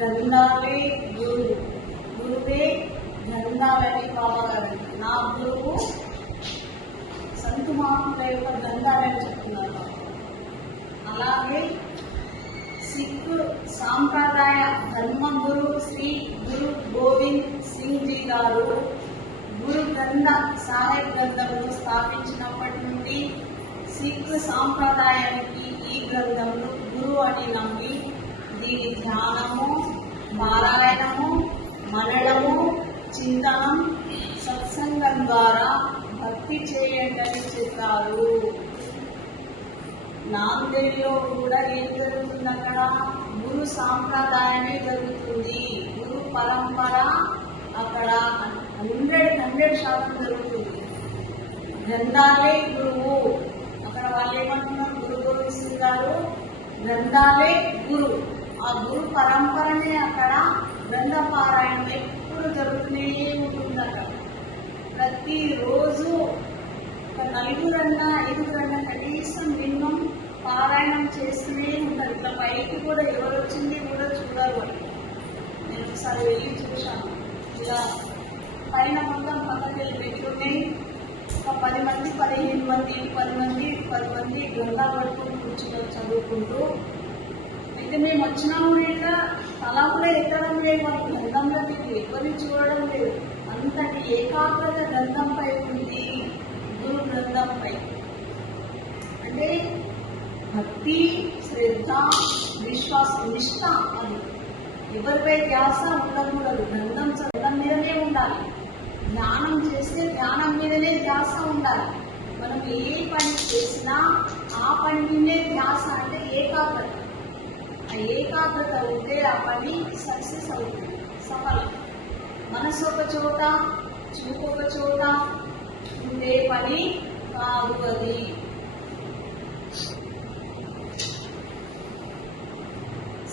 గ్రంథాలే గురువు. గురువే గ్రంథాలని బాబా నా గురువు సంతు మహాత్ముల యొక్క గ్రంథాలని చెప్తున్నారు. అలాగే సిక్ సాంప్రదాయ ధర్మ గురు శ్రీ గురు గోవింద్ సింగ్ జీ గారు గురు గ్రంథ సాహెబ్ గ్రంథమును స్థాపించినప్పటి నుండి సిక్ సాంప్రదాయానికి ఈ గ్రంథమును గురు అని నమ్మి దీని ధ్యానము పారాయణము మనడము చింతనం సత్సంగం ద్వారా భక్తి చేయండి అని చెప్పారు. నాందేడ్లో కూడా ఏం జరుగుతుంది అక్కడ గురు సాంప్రదాయమే జరుగుతుంది. గురు పరంపర అక్కడ హండ్రెడ్ హండ్రెడ్ శాతం జరుగుతుంది. గ్రంథాలే గురువు. అక్కడ వాళ్ళు ఏమంటున్నారు గురు గోవింద్ గారు గ్రంథాలే గురు. ఆ గురు పరంపరనే అక్కడ గ్రంథ పారాయణం ఎప్పుడు జరుగుతూనే ఉంటుంది అక్కడ ప్రతిరోజు ఒక నలుగురన్నా ఐదుగురన్నా కనీసం మినిమం పారాయణం చేస్తూనే ఉంటారు. ఇట్లా పైకి కూడా ఎవరు వచ్చింది కూడా చూడరు వాళ్ళు. నేను ఒకసారి వెళ్ళి చూశాను. ఇలా పైన మొత్తం పక్కకి వెళ్ళి పెట్టుకున్నాయి ఒక పది మంది పదిహేను మంది పది మంది పది మంది గ్రంథాలు పట్టుకుని కూర్చుని చదువుకుంటూ అయితే మేము వచ్చినాము కూడా తలా కూడా ఎక్కడం లేదు వాళ్ళ గ్రంథంలోకి ఎవరిని చూడడం లేదు. అంతటి ఏకాగ్రత గ్రంథంపై ఉంది. గురు గ్రంథంపై. అంటే భక్తి శ్రద్ధ విశ్వాసం నిష్ట అది. ఎవరిపై ధ్యాస ఉండకూడదు. గ్రంథం చదవడం మీదనే ఉండాలి. ధ్యానం చేస్తే ధ్యానం మీదనే ధ్యాస ఉండాలి. మనం ఏ పని చేసినా ఆ పని మీదే ధ్యాస అంటే ఏకాగ్రత. ఏకాగ్రత ఉంటే ఆ పని సక్సెస్ అవుతుంది. సఫలం. మనసు ఒక చోట చూపు ఒక చోట ఉండే పని కాదు అది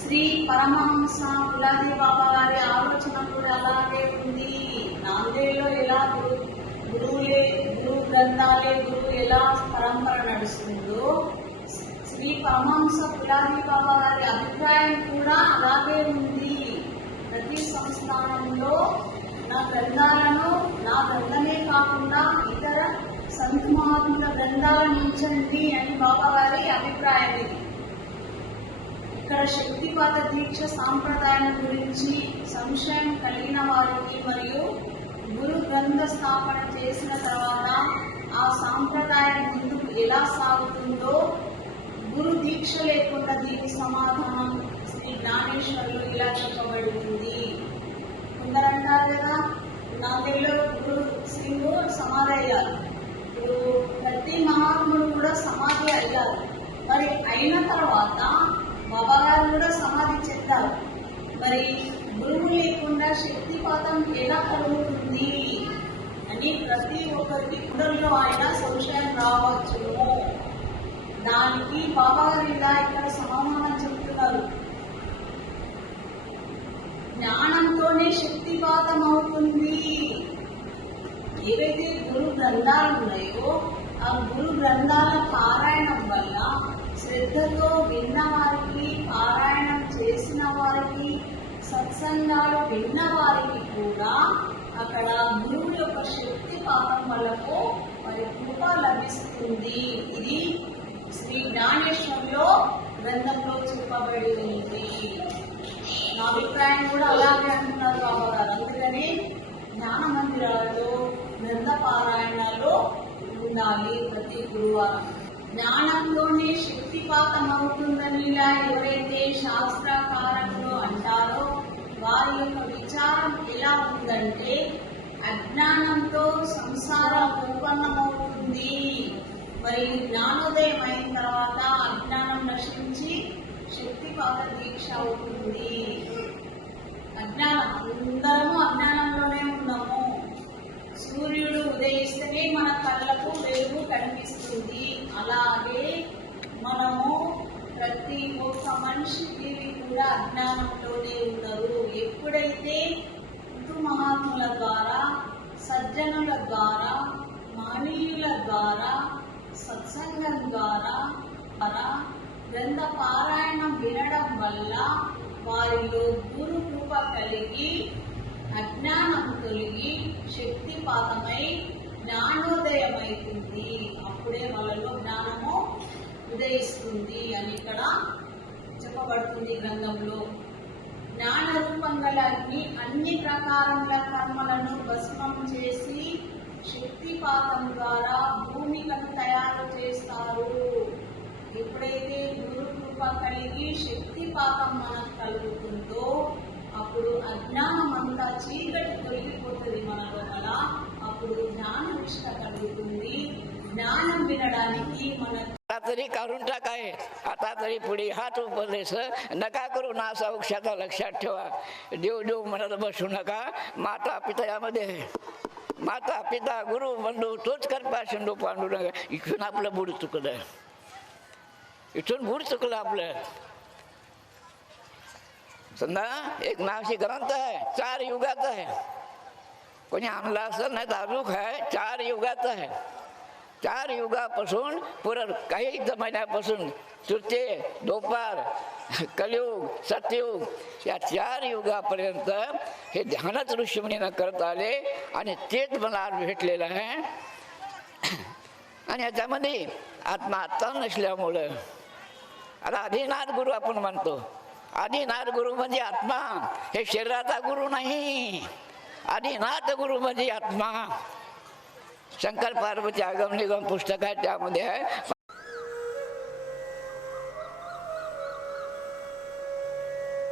శ్రీ పరమహంస గులాది బాబా గారి ఆలోచన కూడా అలాగే ఉంది. నాందేడ్లో ఎలా గురువులే గురు గ్రంథాలే గురువు ఎలా పరంపర నడుస్తుందో శ్రీ పరమహంస గులాది బాబా గారి అభిప్రాయం కూడా అలాగే ఉంది. ప్రతి సంస్థానంలో నా గ్రంథాలను నా గ్రంథమే కాకుండా ఇతర సంత మహాత్ముల గ్రంథాలను ఉంచండి అని బాబా గారి అభిప్రాయం ఇది. ఇక్కడ శక్తిపాత దీక్ష సాంప్రదాయం గురించి సంశయం కలిగిన వారికి మరియు గురు గ్రంథ స్థాపన చేసిన తర్వాత ఆ సాంప్రదాయం ముందుకు ఎలా సాగుతుందో గురు దీక్ష లేకుండా దీని సమాధానం శ్రీ జ్ఞానేశ్వరులు ఇలా చెప్పబడుతుంది. కొందరు కదా నా దగ్గర గురు సింగు సమాధి అయ్యారు. ఇప్పుడు ప్రతి మహాత్ముడు కూడా సమాధి అయ్యారు. మరి అయిన తర్వాత బాబా గారు కూడా సమాధి చెందారు. మరి గురువు లేకుండా శక్తిపాతం ఎలా కలుగుతుంది అని ప్రతి ఒక్కరికి కుడల్లో ఆయన సంశయం రావచ్చు. దానికి బాబా గారు ఇలా ఇక్కడ సమాధానం చెప్తున్నారు. జ్ఞానంతోనే శక్తిపాతం అవుతుంది ఏవైతే గురు గ్రంథాలు ఉన్నాయో ఆ గురు గ్రంథాల పారాయణం వల్ల శ్రద్ధతో విన్న వారికి పారాయణం చేసిన వారికి సత్సంగాలు విన్న వారికి కూడా అక్కడ గురువు యొక్క శక్తి పాపం వల్లకు మరి కృప లభిస్తుంది. ఇది శ్రీ జ్ఞానేశ్వరంలో గ్రంథంలో చెప్పబడి ఉంది నా అభిప్రాయం కూడా అలాగే అంటున్నారు బాబా. అందుకని జ్ఞాన మందిరాల్లో గ్రంథ పారాయణలో ఉండాలి ప్రతి గురువారం. జ్ఞానంలోనే శక్తిపాతం అవుతుందని ఇలా ఎవరైతే శాస్త్రకారంలో అంటారో వారి యొక్క విచారం ఎలా ఉందంటే అజ్ఞానంతో సంసారం ఉత్పన్నమవుతుంది. మరి జ్ఞానోదయం అయిన తర్వాత అజ్ఞానం నశించి శక్తిపాత దీక్ష అవుతుంది. అజ్ఞానం అందరము అజ్ఞానంలోనే ఉన్నాము. సూర్యుడు ఉదయిస్తేనే మన కళ్ళకు వెలుగు కనిపిస్తుంది. అలాగే మనము ప్రతి ఒక్క మనిషికి కూడా అజ్ఞానంలోనే ఉన్నారు ఎప్పుడైతే మహాత్ముల ద్వారా సజ్జనుల ద్వారా మానీయుల ద్వారా సత్సంగం ద్వారా ద్వారా గ్రంథ పారాయణం వినడం వల్ల వారిలో గురు కృప కలిగి అజ్ఞానం తొలగి శక్తిపాతమై జ్ఞానోదయమైతుంది. అప్పుడే వాళ్ళలో జ్ఞానము ఉదయిస్తుంది అని ఇక్కడ చెప్పబడుతుంది గ్రంథంలో. జ్ఞాన రూపం గల అన్ని ప్రకారముల కర్మలను భస్మం చేసి శక్తిపాతం ద్వారా భూమికను తయారు చేస్తారు ఎప్పుడైతే గురు కృప కలిగి శక్తిపాతం మనకు కలుగుతుందో అప్పుడు అజ్ఞానం అంతా చీకటి తొలగిపోతుంది మన లోపల అప్పుడు జ్ఞాన నిష్ట కలుగుతుంది జ్ఞానం వినడానికి మన आता तरी काढून टाकाय आता तरी पुढे हात उपदेश नका करू नासा वृक्षाचा लक्षात ठेवा देव देव म्हणत बसू नका माता पिता यामध्ये आहे माता पिता गुरु बंधू तोच करपा शिंदू पांडू इथून आपलं बुड चुकलं. इथून बुड चुकलं आपलं. समजा एक नावशी ग्रंथ आहे चार युगाचा आहे. कोणी आणला असं नाही दारूक आहे चार युगाचा आहे. चार युगापासून पुरं काही महिन्यापासून तृतीय दोपार कलियुग सतयुग या चार युगापर्यंत हे ध्यानच ऋषीमुनीनं करत आले आणि तेच मला आज भेटलेलं आहे. आणि याच्यामध्ये आत्मा आत्ता नसल्यामुळं आता आदिनाथ गुरु आपण म्हणतो. आदिनाथ गुरु म्हणजे आत्मा. हे शरीराचा गुरु नाही. आदिनाथ गुरु म्हणजे आत्मा. शंकर पार्वती आगम निगम पुस्तक आहे? त्यामध्ये आहे.